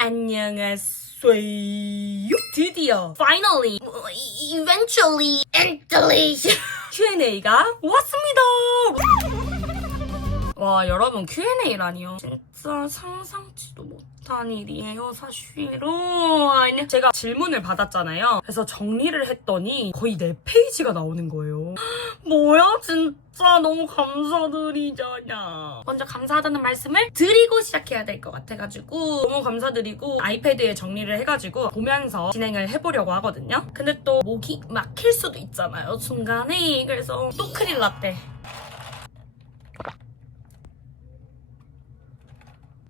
안녕하세요. 드디어 finally eventually Q&A가 왔습니다. 와, 여러분, Q&A라니요. 진짜 상상치도 못한 일이에요, 사실은. 아니, 제가 질문을 받았잖아요. 그래서 정리를 했더니 거의 4페이지가 나오는 거예요. 뭐야, 진짜 너무 감사드리잖아. 먼저 감사하다는 말씀을 드리고 시작해야 될 것 같아가지고 너무 감사드리고 아이패드에 정리를 해가지고 보면서 진행을 해보려고 하거든요. 근데 또 목이 막힐 수도 있잖아요, 중간에. 그래서 또 큰일 났대.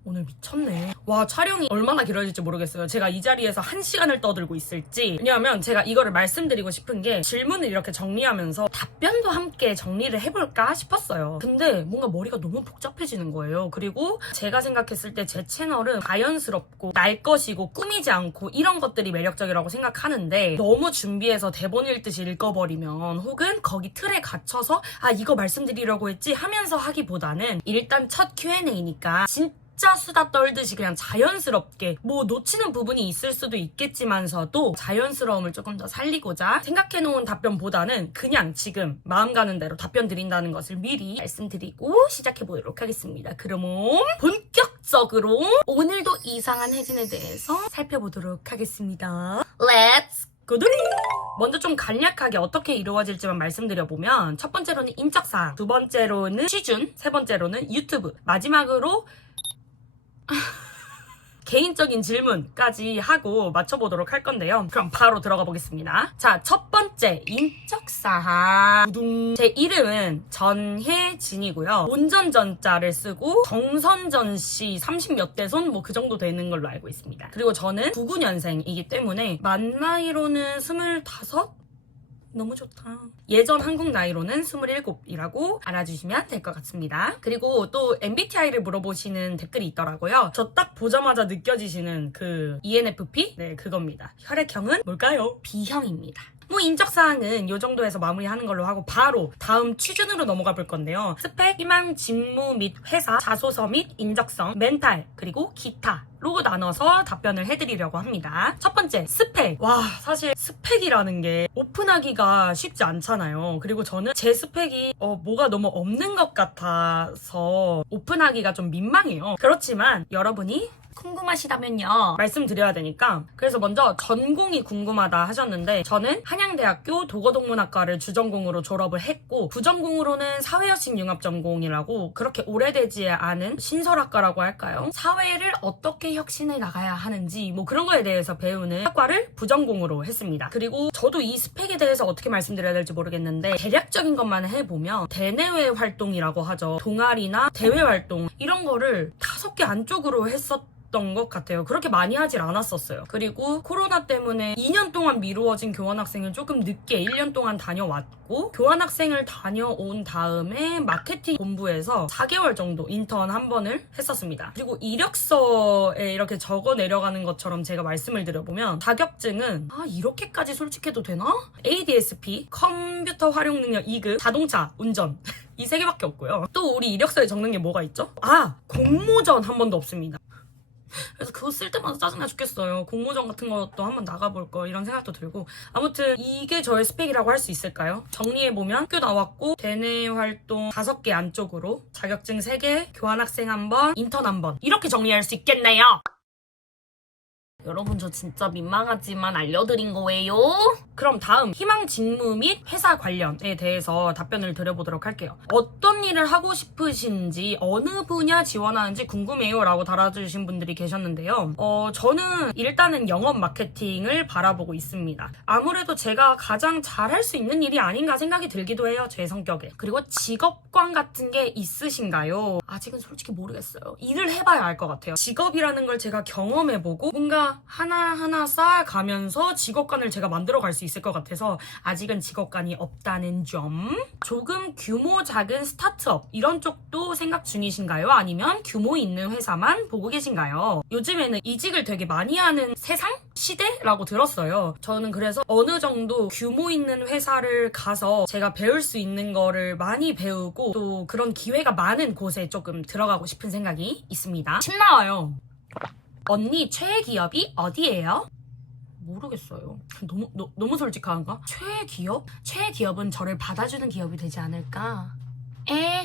오늘 미쳤네. 와, 촬영이 얼마나 길어질지 모르겠어요. 제가 이 자리에서 1시간을 떠들고 있을지. 왜냐하면 제가 이거를 말씀드리고 싶은 게 질문을 이렇게 정리하면서 답변도 함께 정리를 해볼까 싶었어요. 근데 뭔가 머리가 너무 복잡해지는 거예요. 그리고 제가 생각했을 때 제 채널은 자연스럽고 날 것이고 꾸미지 않고 이런 것들이 매력적이라고 생각하는데 너무 준비해서 대본 읽듯이 읽어버리면 혹은 거기 틀에 갇혀서 아, 이거 말씀드리려고 했지 하면서 하기보다는 일단 첫 Q&A니까 진짜 수다 떨듯이 그냥 자연스럽게 뭐 놓치는 부분이 있을 수도 있겠지만서도 자연스러움을 조금 더 살리고자 생각해놓은 답변보다는 그냥 지금 마음 가는 대로 답변 드린다는 것을 미리 말씀드리고 시작해보도록 하겠습니다. 그러면 본격적으로 오늘도 이상한 혜진에 대해서 살펴보도록 하겠습니다. Let's 고돌이! 먼저 좀 간략하게 어떻게 이루어질지만 말씀드려보면 첫 번째로는 인적사항, 두 번째로는 취준, 세 번째로는 유튜브, 마지막으로 개인적인 질문까지 하고 맞춰보도록 할 건데요. 그럼 바로 들어가 보겠습니다. 자, 첫 번째 인적사항. 제 이름은 전혜진이고요. 온전전자를 쓰고 정선전씨 30몇 대손 뭐 그 정도 되는 걸로 알고 있습니다. 그리고 저는 99년생이기 때문에 만 나이로는 25? 너무 좋다. 예전 한국 나이로는 27이라고 알아주시면 될 것 같습니다. 그리고 또 MBTI를 물어보시는 댓글이 있더라고요. 저 딱 보자마자 느껴지시는 그 ENFP? 네, 그겁니다. 혈액형은 뭘까요? B형입니다. 뭐 인적사항은 이 정도에서 마무리하는 걸로 하고 바로 다음 취준으로 넘어가 볼 건데요. 스펙, 희망, 직무 및 회사, 자소서 및 인적성, 멘탈, 그리고 기타로 나눠서 답변을 해드리려고 합니다. 첫 번째, 스펙. 와, 사실 스펙이라는 게 오픈하기가 쉽지 않잖아요. 그리고 저는 제 스펙이 뭐가 너무 없는 것 같아서 오픈하기가 좀 민망해요. 그렇지만 여러분이 궁금하시다면요 말씀드려야 되니까. 그래서 먼저 전공이 궁금하다 하셨는데 저는 한양대학교 도거동문학과를 주전공으로 졸업을 했고 부전공으로는 사회혁신융합전공이라고 그렇게 오래되지 않은 신설학과라고 할까요? 사회를 어떻게 혁신해 나가야 하는지 뭐 그런 거에 대해서 배우는 학과를 부전공으로 했습니다. 그리고 저도 이 스펙에 대해서 어떻게 말씀드려야 될지 모르겠는데 대략적인 것만 해보면 대내외 활동이라고 하죠. 동아리나 대외 활동 이런 거를 5개 안쪽으로 했었던 것 같아요. 그렇게 많이 하질 않았었어요. 그리고 코로나 때문에 2년 동안 미루어진 교환학생을 조금 늦게 1년 동안 다녀왔고 교환학생을 다녀온 다음에 마케팅 본부에서 4개월 정도 인턴 한 번을 했었습니다. 그리고 이력서에 이렇게 적어 내려가는 것처럼 제가 말씀을 드려보면 자격증은 이렇게까지 솔직해도 되나? ADSP, 컴퓨터 활용 능력 2급, 자동차 운전 이 3개밖에 없고요. 또 우리 이력서에 적는 게 뭐가 있죠? 공모전 한 번도 없습니다. 그래서 그거 쓸 때마다 짜증나 죽겠어요. 공모전 같은 것도 한번 나가볼 거 이런 생각도 들고. 아무튼 이게 저의 스펙이라고 할 수 있을까요? 정리해보면 학교 나왔고 대내 활동 5개 안쪽으로 자격증 3개, 교환학생 1번, 인턴 1번 이렇게 정리할 수 있겠네요. 여러분 저 진짜 민망하지만 알려드린 거예요. 그럼 다음 희망 직무 및 회사 관련에 대해서 답변을 드려보도록 할게요. 어떤 일을 하고 싶으신지 어느 분야 지원하는지 궁금해요 라고 달아주신 분들이 계셨는데요. 저는 일단은 영업 마케팅을 바라보고 있습니다. 아무래도 제가 가장 잘할 수 있는 일이 아닌가 생각이 들기도 해요. 제 성격에. 그리고 직업관 같은 게 있으신가요? 아직은 솔직히 모르겠어요. 일을 해봐야 알 것 같아요. 직업이라는 걸 제가 경험해보고 뭔가 하나하나 쌓아가면서 직업관을 제가 만들어갈 수 있을 것 같아서 아직은 직업관이 없다는 점. 조금 규모 작은 스타트업 이런 쪽도 생각 중이신가요? 아니면 규모 있는 회사만 보고 계신가요? 요즘에는 이직을 되게 많이 하는 세상? 시대라고 들었어요. 저는 그래서 어느 정도 규모 있는 회사를 가서 제가 배울 수 있는 거를 많이 배우고 또 그런 기회가 많은 곳에 조금 들어가고 싶은 생각이 있습니다. 신나와요. 언니 최애 기업이 어디예요? 모르겠어요. 너무 솔직한가? 최애 기업? 최애 기업은 저를 받아주는 기업이 되지 않을까?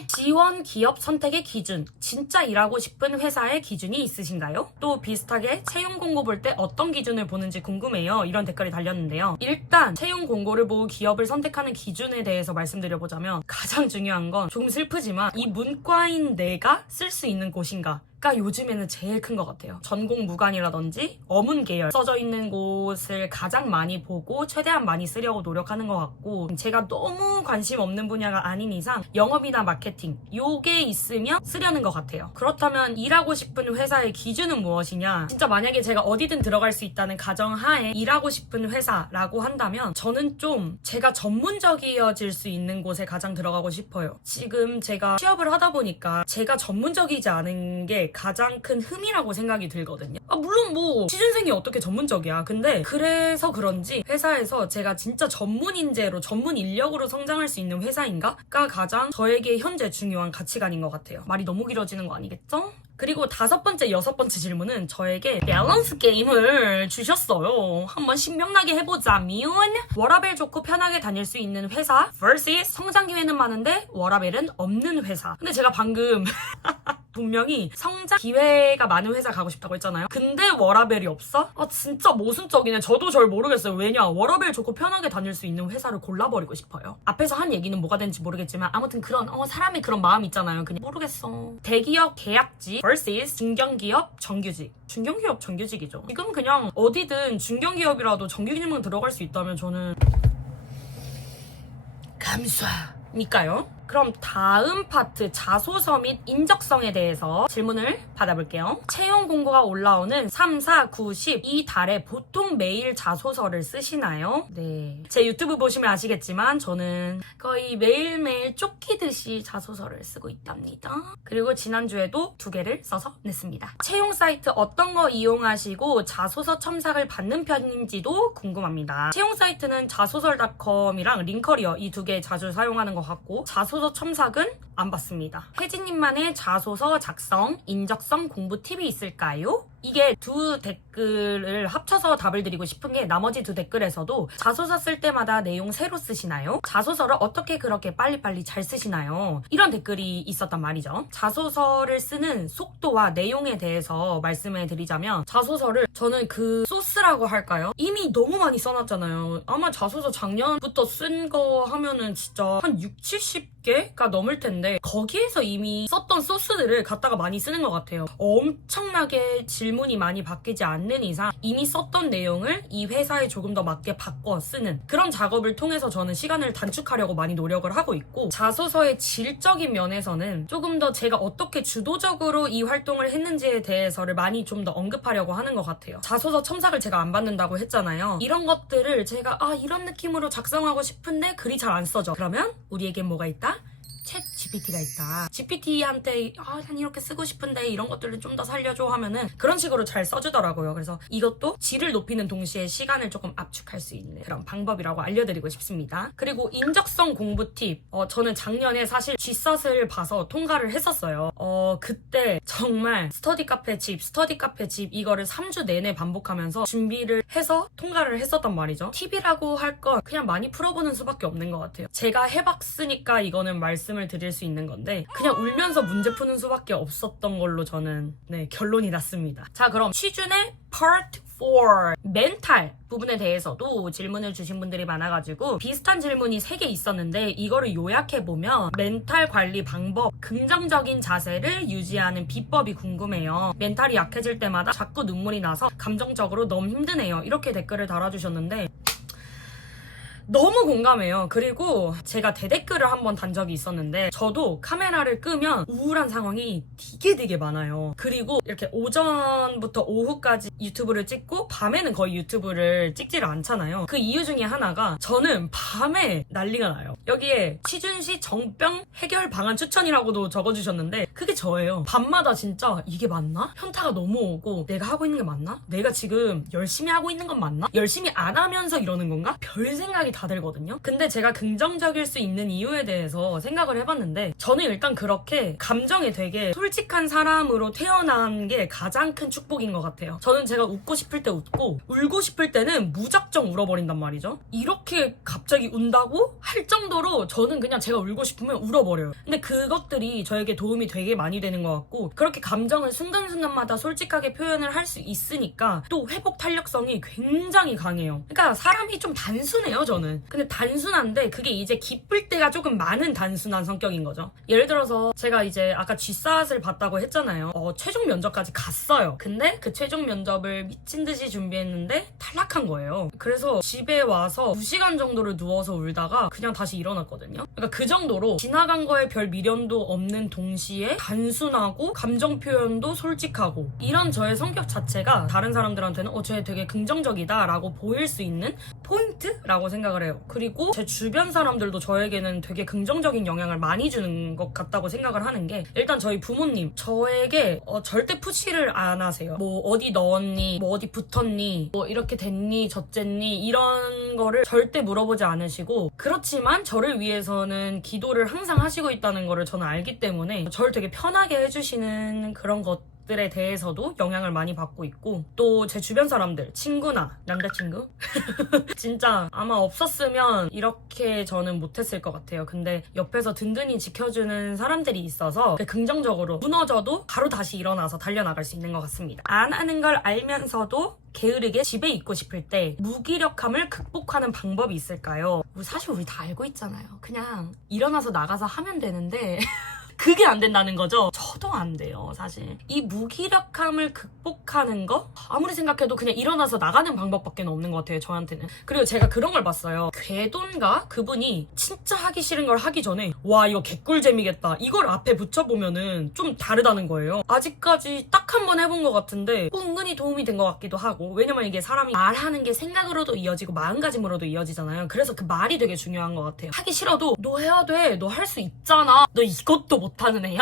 지원 기업 선택의 기준. 진짜 일하고 싶은 회사의 기준이 있으신가요? 또 비슷하게 채용 공고 볼 때 어떤 기준을 보는지 궁금해요. 이런 댓글이 달렸는데요. 일단 채용 공고를 보고 기업을 선택하는 기준에 대해서 말씀드려보자면 가장 중요한 건 조금 슬프지만 이 문과인 내가 쓸 수 있는 곳인가? 가 요즘에는 제일 큰 것 같아요. 전공 무관이라든지 어문 계열 써져 있는 곳을 가장 많이 보고 최대한 많이 쓰려고 노력하는 것 같고, 제가 너무 관심 없는 분야가 아닌 이상 영업이나 마케팅 요게 있으면 쓰려는 것 같아요. 그렇다면 일하고 싶은 회사의 기준은 무엇이냐? 진짜 만약에 제가 어디든 들어갈 수 있다는 가정하에 일하고 싶은 회사라고 한다면 저는 좀 제가 전문적이어질 수 있는 곳에 가장 들어가고 싶어요. 지금 제가 취업을 하다 보니까 제가 전문적이지 않은 게 가장 큰 흠이라고 생각이 들거든요. 물론 뭐 취준생이 어떻게 전문적이야. 근데 그래서 그런지 회사에서 제가 진짜 전문 인재로 전문 인력으로 성장할 수 있는 회사인가가 가장 저에게 현재 중요한 가치관인 것 같아요. 말이 너무 길어지는 거 아니겠죠? 그리고 5번째, 6번째 질문은 저에게 밸런스 게임을 주셨어요. 한번 신명나게 해보자면 워라밸 좋고 편하게 다닐 수 있는 회사 vs 성장 기회는 많은데 워라밸은 없는 회사. 근데 제가 방금 분명히 성장 기회가 많은 회사 가고 싶다고 했잖아요. 근데 워라밸이 없어? 진짜 모순적이네. 저도 잘 모르겠어요. 왜냐, 워라밸 좋고 편하게 다닐 수 있는 회사를 골라버리고 싶어요. 앞에서 한 얘기는 뭐가 되는지 모르겠지만 아무튼 그런 사람의 그런 마음 있잖아요. 그냥 모르겠어. 대기업 계약직 vs 중견기업 정규직. 중견기업 정규직이죠. 지금 그냥 어디든 중견기업이라도 정규직만 들어갈 수 있다면 저는 감사니까요. 그럼 다음 파트 자소서 및 인적성에 대해서 질문을 받아볼게요. 채용 공고가 올라오는 3, 4, 9, 10 이 달에 보통 매일 자소서를 쓰시나요? 네. 제 유튜브 보시면 아시겠지만 저는 거의 매일매일 쫓기듯이 자소서를 쓰고 있답니다. 그리고 지난주에도 2개를 써서 냈습니다. 채용 사이트 어떤 거 이용하시고 자소서 첨삭을 받는 편인지도 궁금합니다. 채용 사이트는 자소설닷컴이랑 링커리어 이 2개 자주 사용하는 것 같고, 자소서 첨삭은 안 받습니다. 혜진님만의 자소서 작성, 인적성 공부 팁이 있을까요? 이게 2 댓글을 합쳐서 답을 드리고 싶은 게, 나머지 2 댓글에서도 자소서 쓸 때마다 내용 새로 쓰시나요? 자소서를 어떻게 그렇게 빨리빨리 잘 쓰시나요? 이런 댓글이 있었단 말이죠. 자소서를 쓰는 속도와 내용에 대해서 말씀을 드리자면, 자소서를 저는 그 소스라고 할까요? 이미 너무 많이 써놨잖아요. 아마 자소서 작년부터 쓴 거 하면은 진짜 한 6, 70개가 넘을 텐데 거기에서 이미 썼던 소스들을 갖다가 많이 쓰는 것 같아요. 엄청나게 질문이 많이 바뀌지 않는 이상 이미 썼던 내용을 이 회사에 조금 더 맞게 바꿔 쓰는 그런 작업을 통해서 저는 시간을 단축하려고 많이 노력을 하고 있고, 자소서의 질적인 면에서는 조금 더 제가 어떻게 주도적으로 이 활동을 했는지에 대해서를 많이 좀 더 언급하려고 하는 것 같아요. 자소서 첨삭을 제가 안 받는다고 했잖아요. 이런 것들을 제가 이런 느낌으로 작성하고 싶은데 글이 잘 안 써져. 그러면 우리에겐 뭐가 있다? 챗 GPT가 있다. GPT한테 난 이렇게 쓰고 싶은데 이런 것들을 좀 더 살려줘 하면은 그런 식으로 잘 써주더라고요. 그래서 이것도 질을 높이는 동시에 시간을 조금 압축할 수 있는 그런 방법이라고 알려드리고 싶습니다. 그리고 인적성 공부 팁. 저는 작년에 사실 G샷을 봐서 통과를 했었어요. 그때 정말 스터디 카페 집 이거를 3주 내내 반복하면서 준비를 해서 통과를 했었단 말이죠. 팁이라고 할 건 그냥 많이 풀어보는 수밖에 없는 것 같아요. 제가 해봤으니까 이거는 말씀을 드릴 수 있는 건데, 그냥 울면서 문제 푸는 수밖에 없었던 걸로 저는 결론이 났습니다. 자, 그럼 취준의 Part 4 멘탈 부분에 대해서도 질문을 주신 분들이 많아가지고 비슷한 질문이 3개 있었는데, 이거를 요약해보면 멘탈 관리 방법, 긍정적인 자세를 유지하는 비법이 궁금해요. 멘탈이 약해질 때마다 자꾸 눈물이 나서 감정적으로 너무 힘드네요. 이렇게 댓글을 달아주셨는데 너무 공감해요. 그리고 제가 대댓글을 한번 단 적이 있었는데, 저도 카메라를 끄면 우울한 상황이 되게 많아요. 그리고 이렇게 오전부터 오후까지 유튜브를 찍고 밤에는 거의 유튜브를 찍지를 않잖아요. 그 이유 중에 하나가, 저는 밤에 난리가 나요. 여기에 취준시 정병 해결 방안 추천이라고도 적어주셨는데 그게 저예요. 밤마다 진짜 이게 맞나? 현타가 너무 오고, 내가 하고 있는 게 맞나? 내가 지금 열심히 하고 있는 건 맞나? 열심히 안 하면서 이러는 건가? 별 생각이 다 들거든요. 근데 제가 긍정적일 수 있는 이유에 대해서 생각을 해봤는데 저는 일단 그렇게 감정에 되게 솔직한 사람으로 태어난 게 가장 큰 축복인 것 같아요. 저는 제가 웃고 싶을 때 웃고 울고 싶을 때는 무작정 울어버린단 말이죠. 이렇게 갑자기 운다고 할 정도로 저는 그냥 제가 울고 싶으면 울어버려요. 근데 그것들이 저에게 도움이 되게 많이 되는 것 같고 그렇게 감정을 순간순간마다 솔직하게 표현을 할 수 있으니까 또 회복 탄력성이 굉장히 강해요. 그러니까 사람이 좀 단순해요, 저는. 근데 단순한데 그게 이제 기쁠 때가 조금 많은 단순한 성격인 거죠. 예를 들어서 제가 이제 아까 G샷을 봤다고 했잖아요. 최종 면접까지 갔어요. 근데 그 최종 면접을 미친 듯이 준비했는데 탈락한 거예요. 그래서 집에 와서 2시간 정도를 누워서 울다가 그냥 다시 일어났거든요. 그러니까 그 정도로 지나간 거에 별 미련도 없는 동시에 단순하고 감정 표현도 솔직하고 이런 저의 성격 자체가 다른 사람들한테는 쟤 되게 긍정적이다 라고 보일 수 있는 포인트라고 생각을 해요. 그리고 제 주변 사람들도 저에게는 되게 긍정적인 영향을 많이 주는 것 같다고 생각을 하는 게 일단 저희 부모님 저에게 절대 푸시를 안 하세요. 뭐 어디 넣었니? 뭐 어디 붙었니? 뭐 이렇게 됐니? 저쨌니? 이런 거를 절대 물어보지 않으시고 그렇지만 저를 위해서는 기도를 항상 하시고 있다는 거를 저는 알기 때문에 저를 되게 편하게 해주시는 그런 것들에 대해서도 영향을 많이 받고 있고 또 제 주변 사람들, 친구나 남자친구? 진짜 아마 없었으면 이렇게 저는 못했을 것 같아요. 근데 옆에서 든든히 지켜주는 사람들이 있어서 긍정적으로 무너져도 바로 다시 일어나서 달려나갈 수 있는 것 같습니다. 안 하는 걸 알면서도 게으르게 집에 있고 싶을 때 무기력함을 극복하는 방법이 있을까요? 사실 우리 다 알고 있잖아요. 그냥 일어나서 나가서 하면 되는데 그게 안 된다는 거죠. 저도 안 돼요, 사실. 이 무기력함을 극복하는 거? 아무리 생각해도 그냥 일어나서 나가는 방법밖에 없는 것 같아요, 저한테는. 그리고 제가 그런 걸 봤어요. 궤도인가? 그분이 진짜 하기 싫은 걸 하기 전에 와, 이거 개꿀잼이겠다. 이걸 앞에 붙여보면은 좀 다르다는 거예요. 아직까지 딱 한 번 해본 것 같은데 은근히 도움이 된 것 같기도 하고 왜냐면 이게 사람이 말하는 게 생각으로도 이어지고 마음가짐으로도 이어지잖아요. 그래서 그 말이 되게 중요한 것 같아요. 하기 싫어도 너 해야 돼. 너 할 수 있잖아. 너 이것도 못하는 애야?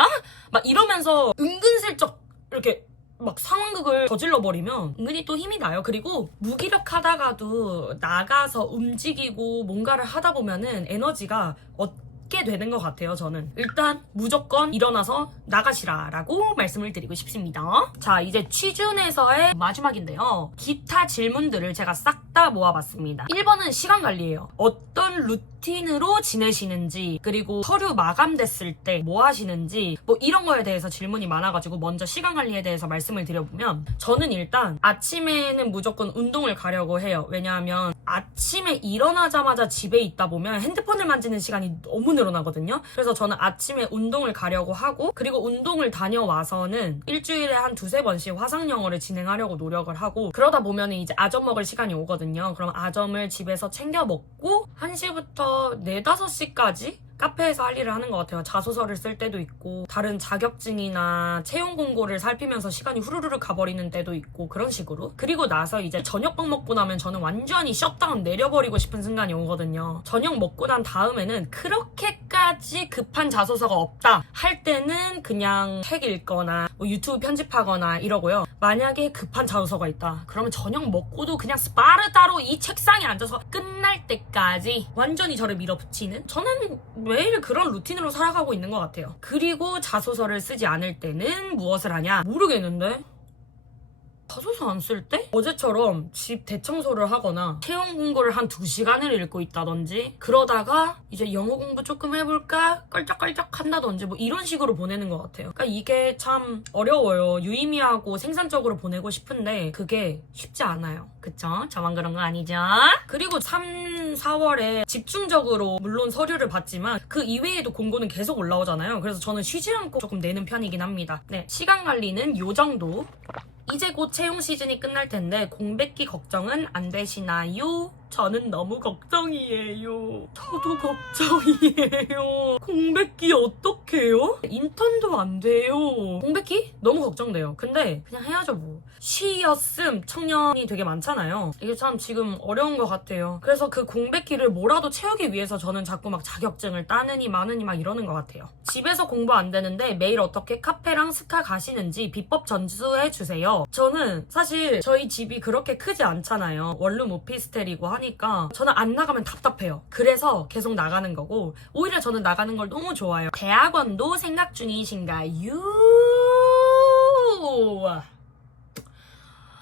막 이러면서 은근슬쩍 이렇게 막 상황극을 저질러버리면 은근히 또 힘이 나요. 그리고 무기력하다가도 나가서 움직이고 뭔가를 하다 보면은 에너지가 얻게 되는 것 같아요. 저는 일단 무조건 일어나서 나가시라 라고 말씀을 드리고 싶습니다. 자, 이제 취준에서의 마지막인데요. 기타 질문들을 제가 싹 다 모아봤습니다. 1번은 시간관리예요. 어떤 루틴으로 지내시는지 그리고 서류 마감됐을 때 뭐 하시는지 뭐 이런 거에 대해서 질문이 많아가지고 먼저 시간관리에 대해서 말씀을 드려보면 저는 일단 아침에는 무조건 운동을 가려고 해요. 왜냐하면 아침에 일어나자마자 집에 있다 보면 핸드폰을 만지는 시간이 너무 늘어나거든요. 그래서 저는 아침에 운동을 가려고 하고 그리고 운동을 다녀와서는 일주일에 한 2-3번씩 화상영어를 진행하려고 노력을 하고 그러다 보면 이제 아점 먹을 시간이 오거든요. 그럼 아점을 집에서 챙겨 먹고 1시부터 4-5시까지 카페에서 할 일을 하는 것 같아요. 자소서를 쓸 때도 있고 다른 자격증이나 채용 공고를 살피면서 시간이 후루룩 가버리는 때도 있고 그런 식으로. 그리고 나서 이제 저녁밥 먹고 나면 저는 완전히 셧다운 내려버리고 싶은 순간이 오거든요. 저녁 먹고 난 다음에는 그렇게까지 급한 자소서가 없다 할 때는 그냥 책 읽거나 뭐 유튜브 편집하거나 이러고요. 만약에 급한 자소서가 있다 그러면 저녁 먹고도 그냥 스파르타로 이 책상에 앉아서 끝날 때까지 완전히 저를 밀어붙이는 저는 매일 그런 루틴으로 살아가고 있는 것 같아요. 그리고 자소서를 쓰지 않을 때는 무엇을 하냐? 모르겠는데? 자소서 안 쓸 때? 어제처럼 집 대청소를 하거나 채용 공고를 한 2시간을 읽고 있다든지 그러다가 이제 영어 공부 조금 해볼까? 껄쩍껄쩍 한다든지 뭐 이런 식으로 보내는 것 같아요. 그러니까 이게 참 어려워요. 유의미하고 생산적으로 보내고 싶은데 그게 쉽지 않아요. 그쵸? 저만 그런 거 아니죠? 그리고 3, 4월에 집중적으로 물론 서류를 받지만 그 이외에도 공고는 계속 올라오잖아요. 그래서 저는 쉬지 않고 조금 내는 편이긴 합니다. 네, 시간 관리는 요 정도. 이제 곧 채용 시즌이 끝날 텐데 공백기 걱정은 안 되시나요? 저는 너무 걱정이에요. 저도 걱정이에요. 공백기 어떡해요? 인턴도 안 돼요. 공백기? 너무 걱정돼요. 근데 그냥 해야죠 뭐. 쉬었음 청년이 되게 많잖아요. 이게 참 지금 어려운 것 같아요. 그래서 그 공백기를 뭐라도 채우기 위해서 저는 자꾸 막 자격증을 따느니 마느니 막 이러는 것 같아요. 집에서 공부 안 되는데 매일 어떻게 카페랑 스카 가시는지 비법 전수해 주세요. 저는 사실 저희 집이 그렇게 크지 않잖아요. 원룸 오피스텔이고 하니까 저는 안 나가면 답답해요. 그래서 계속 나가는 거고 오히려 저는 나가는 걸 너무 좋아해요. 대학원도 생각 중이신가요?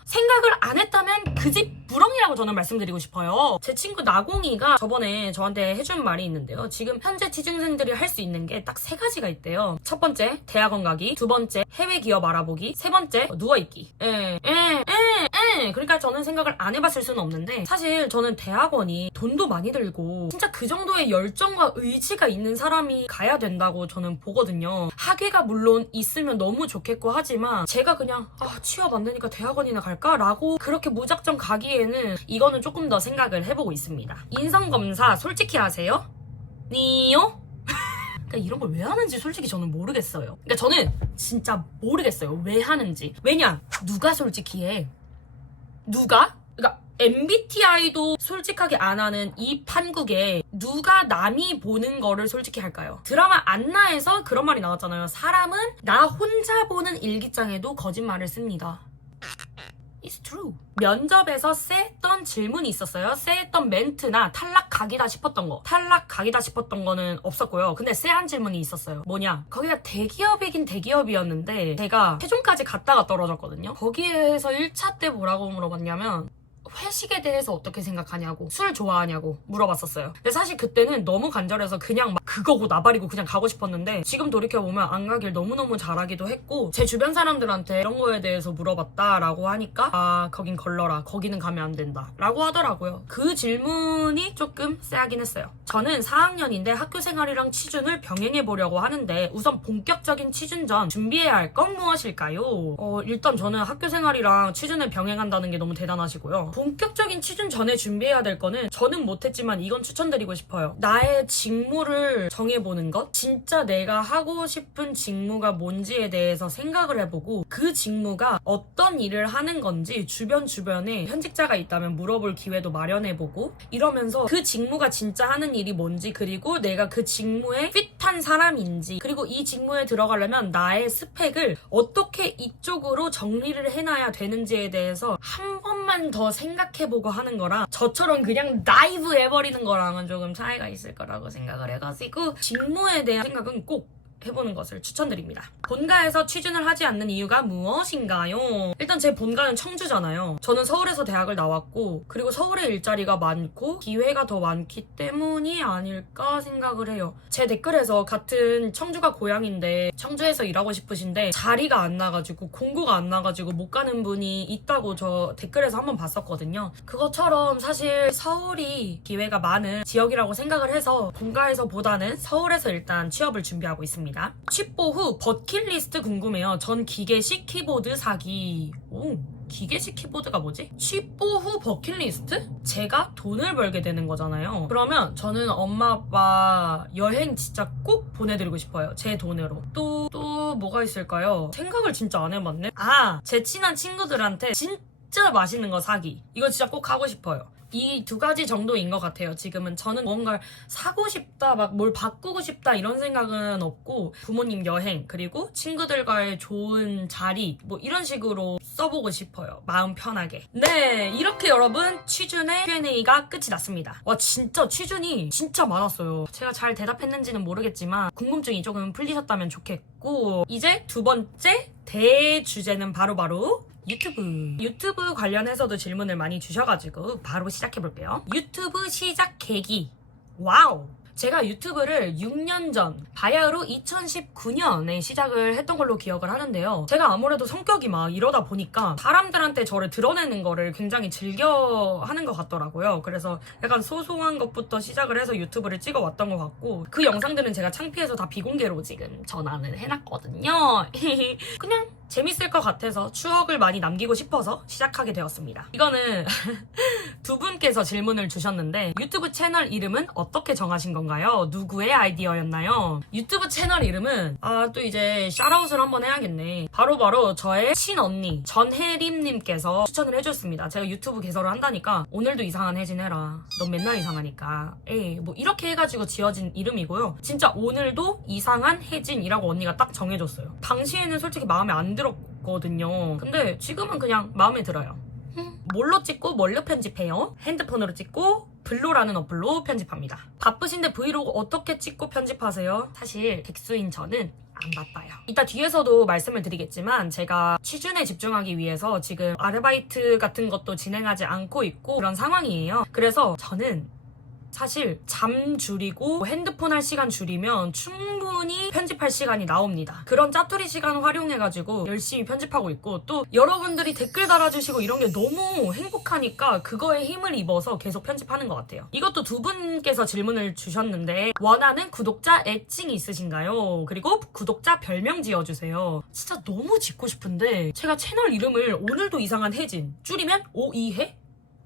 생각을 안 했다면 그 집 부렁이라고 저는 말씀드리고 싶어요. 제 친구 나공이가 저번에 저한테 해준 말이 있는데요. 지금 현재 취준생들이 할 수 있는 게 딱 3가지가 있대요. 첫 번째, 대학원 가기. 두 번째, 해외 기업 알아보기. 세 번째, 누워있기. 그러니까 저는 생각을 안 해봤을 수는 없는데 사실 저는 대학원이 돈도 많이 들고 진짜 그 정도의 열정과 의지가 있는 사람이 가야 된다고 저는 보거든요. 학위가 물론 있으면 너무 좋겠고 하지만 제가 그냥 취업 안 되니까 대학원이나 갈까? 라고 그렇게 무작정 가기에는 이거는 조금 더 생각을 해보고 있습니다. 인성검사 솔직히 하세요? 니요? 그러니까 이런 걸 왜 하는지 솔직히 저는 모르겠어요. 그러니까 저는 진짜 모르겠어요. 왜 하는지. 왜냐? 누가 솔직히 해? 누가? 그러니까 MBTI도 솔직하게 안 하는 이 판국에 누가 남이 보는 거를 솔직히 할까요? 드라마 안나에서 그런 말이 나왔잖아요. 사람은 나 혼자 보는 일기장에도 거짓말을 씁니다. It's true. 면접에서 쎄했던 질문이 있었어요. 쎄했던 멘트나 탈락 각이다 싶었던 거. 탈락 각이다 싶었던 거는 없었고요. 근데 쎄한 질문이 있었어요. 뭐냐? 거기가 대기업이긴 대기업이었는데 제가 최종까지 갔다가 떨어졌거든요. 거기에서 1차 때 뭐라고 물어봤냐면 회식에 대해서 어떻게 생각하냐고 술 좋아하냐고 물어봤었어요. 근데 사실 그때는 너무 간절해서 그냥 막 그거고 나발이고 그냥 가고 싶었는데 지금 돌이켜보면 안 가길 너무너무 잘하기도 했고 제 주변 사람들한테 이런 거에 대해서 물어봤다라고 하니까 거긴 걸러라 거기는 가면 안 된다 라고 하더라고요. 그 질문이 조금 쎄하긴 했어요. 저는 4학년인데 학교 생활이랑 취준을 병행해보려고 하는데 우선 본격적인 취준 전 준비해야 할 건 무엇일까요? 일단 저는 학교 생활이랑 취준을 병행한다는 게 너무 대단하시고요. 본격적인 취준 전에 준비해야 될 거는 저는 못했지만 이건 추천드리고 싶어요. 나의 직무를 정해보는 것. 진짜 내가 하고 싶은 직무가 뭔지에 대해서 생각을 해보고 그 직무가 어떤 일을 하는 건지 주변에 현직자가 있다면 물어볼 기회도 마련해보고 이러면서 그 직무가 진짜 하는 일이 뭔지 그리고 내가 그 직무에 핏한 사람인지 그리고 이 직무에 들어가려면 나의 스펙을 어떻게 이쪽으로 정리를 해놔야 되는지에 대해서 한 번만 더 생각해보고 하는 거랑 저처럼 그냥 다이브 해버리는 거랑은 조금 차이가 있을 거라고 생각을 해가지고 직무에 대한 생각은 꼭 해보는 것을 추천드립니다. 본가에서 취준을 하지 않는 이유가 무엇인가요? 일단 제 본가는 청주잖아요. 저는 서울에서 대학을 나왔고 그리고 서울에 일자리가 많고 기회가 더 많기 때문이 아닐까 생각을 해요. 제 댓글에서 같은 청주가 고향인데 청주에서 일하고 싶으신데 자리가 안 나가지고 공고가 안 나가지고 못 가는 분이 있다고 저 댓글에서 한번 봤었거든요. 그것처럼 사실 서울이 기회가 많은 지역이라고 생각을 해서 본가에서보다는 서울에서 일단 취업을 준비하고 있습니다. 취뽀 후 버킷리스트 궁금해요. 전 기계식 키보드 사기. 기계식 키보드가 뭐지? 취뽀 후 버킷리스트? 제가 돈을 벌게 되는 거잖아요. 그러면 저는 엄마 아빠 여행 진짜 꼭 보내드리고 싶어요. 제 돈으로. 또 뭐가 있을까요? 생각을 진짜 안 해봤네. 제 친한 친구들한테 진짜 맛있는 거 사기. 이거 진짜 꼭 하고 싶어요. 이 2가지 정도인 것 같아요. 지금은 저는 뭔가를 사고 싶다, 막 뭘 바꾸고 싶다 이런 생각은 없고 부모님 여행 그리고 친구들과의 좋은 자리 뭐 이런 식으로 써보고 싶어요. 마음 편하게. 네, 이렇게 여러분 취준의 Q&A가 끝이 났습니다. 와 진짜 취준이 진짜 많았어요. 제가 잘 대답했는지는 모르겠지만 궁금증이 조금 풀리셨다면 좋겠고 이제 2번째 대주제는 바로 유튜브 관련해서도 질문을 많이 주셔가지고 바로 시작해볼게요. 유튜브 시작 계기. 와우! 제가 유튜브를 6년 전 바야흐로 2019년에 시작을 했던 걸로 기억을 하는데요. 제가 아무래도 성격이 막 이러다 보니까 사람들한테 저를 드러내는 거를 굉장히 즐겨 하는 것 같더라고요. 그래서 약간 소소한 것부터 시작을 해서 유튜브를 찍어왔던 것 같고 그 영상들은 제가 창피해서 다 비공개로 지금 전환을 해놨거든요. 그냥 재밌을 것 같아서 추억을 많이 남기고 싶어서 시작하게 되었습니다. 이거는 두 분께서 질문을 주셨는데 유튜브 채널 이름은 어떻게 정하신 건가요? 누구의 아이디어였나요? 유튜브 채널 이름은 또 이제 샤라웃을 한번 해야겠네. 바로 저의 친언니 전혜림님께서 추천을 해줬습니다. 제가 유튜브 개설을 한다니까 오늘도 이상한 혜진 해라. 넌 맨날 이상하니까. 뭐 이렇게 해가지고 지어진 이름이고요. 진짜 오늘도 이상한 혜진이라고 언니가 딱 정해줬어요. 당시에는 솔직히 마음에 안 들었거든요. 근데 지금은 그냥 마음에 들어요. 뭘로 찍고 뭘로 편집해요? 핸드폰으로 찍고 블로라는 어플로 편집합니다. 바쁘신데 브이로그 어떻게 찍고 편집하세요? 사실 백수인 저는 안 바빠요. 이따 뒤에서도 말씀을 드리겠지만 제가 취준에 집중하기 위해서 지금 아르바이트 같은 것도 진행하지 않고 있고 그런 상황이에요. 그래서 저는 사실 잠 줄이고 핸드폰 할 시간 줄이면 충분히 편집할 시간이 나옵니다. 그런 짜투리 시간 활용해가지고 열심히 편집하고 있고 또 여러분들이 댓글 달아주시고 이런 게 너무 행복하니까 그거에 힘을 입어서 계속 편집하는 것 같아요. 이것도 두 분께서 질문을 주셨는데 원하는 구독자 애칭이 있으신가요? 그리고 구독자 별명 지어주세요. 진짜 너무 짓고 싶은데 제가 채널 이름을 오늘도 이상한 혜진 줄이면 오이혜?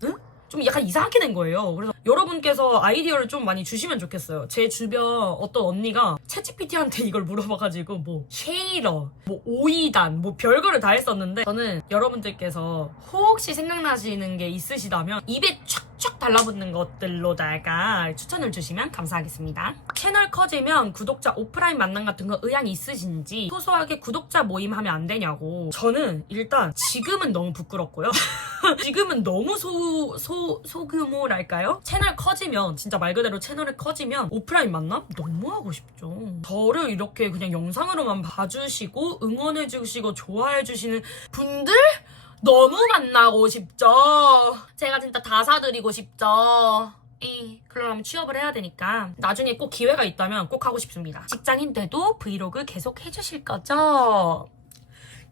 응? 좀 약간 이상하게 된 거예요. 그래서 여러분께서 아이디어를 좀 많이 주시면 좋겠어요. 제 주변 어떤 언니가 챗GPT한테 이걸 물어봐가지고 뭐 쉐이러, 뭐 오이단, 뭐 별거를 다 했었는데 저는 여러분들께서 혹시 생각나시는 게 있으시다면 입에 촥촥 달라붙는 것들로다가 추천을 주시면 감사하겠습니다. 채널 커지면 구독자 오프라인 만남 같은 거 의향이 있으신지 소소하게 구독자 모임 하면 안 되냐고. 저는 일단 지금은 너무 부끄럽고요. 지금은 너무 소규모랄까요? 채널 커지면 진짜 말 그대로 채널이 커지면 오프라인 만남? 너무 하고 싶죠. 저를 이렇게 그냥 영상으로만 봐주시고 응원해주시고 좋아해주시는 분들? 너무 만나고 싶죠. 제가 진짜 다 사드리고 싶죠. 그러려면 취업을 해야 되니까 나중에 꼭 기회가 있다면 꼭 하고 싶습니다. 직장인 돼도 브이로그 계속 해주실 거죠?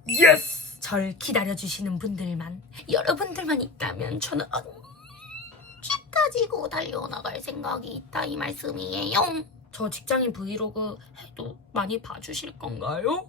예스! 절 기다려주시는 분들만, 여러분들만 있다면 저는 언제까지고 달려나갈 생각이 있다 이 말씀이에요. 저 직장인 브이로그 해도 많이 봐주실 건가요?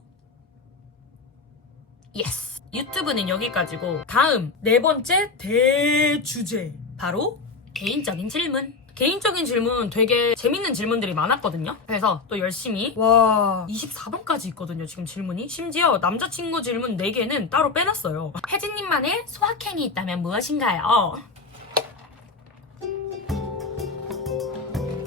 예스! 유튜브는 여기까지고 다음 네 번째 대주제 바로 개인적인 질문. 개인적인 질문 되게 재밌는 질문들이 많았거든요. 그래서 또 열심히 24번까지 있거든요 지금 질문이. 심지어 남자친구 질문 4개는 따로 빼놨어요. 혜진님만의 소확행이 있다면 무엇인가요?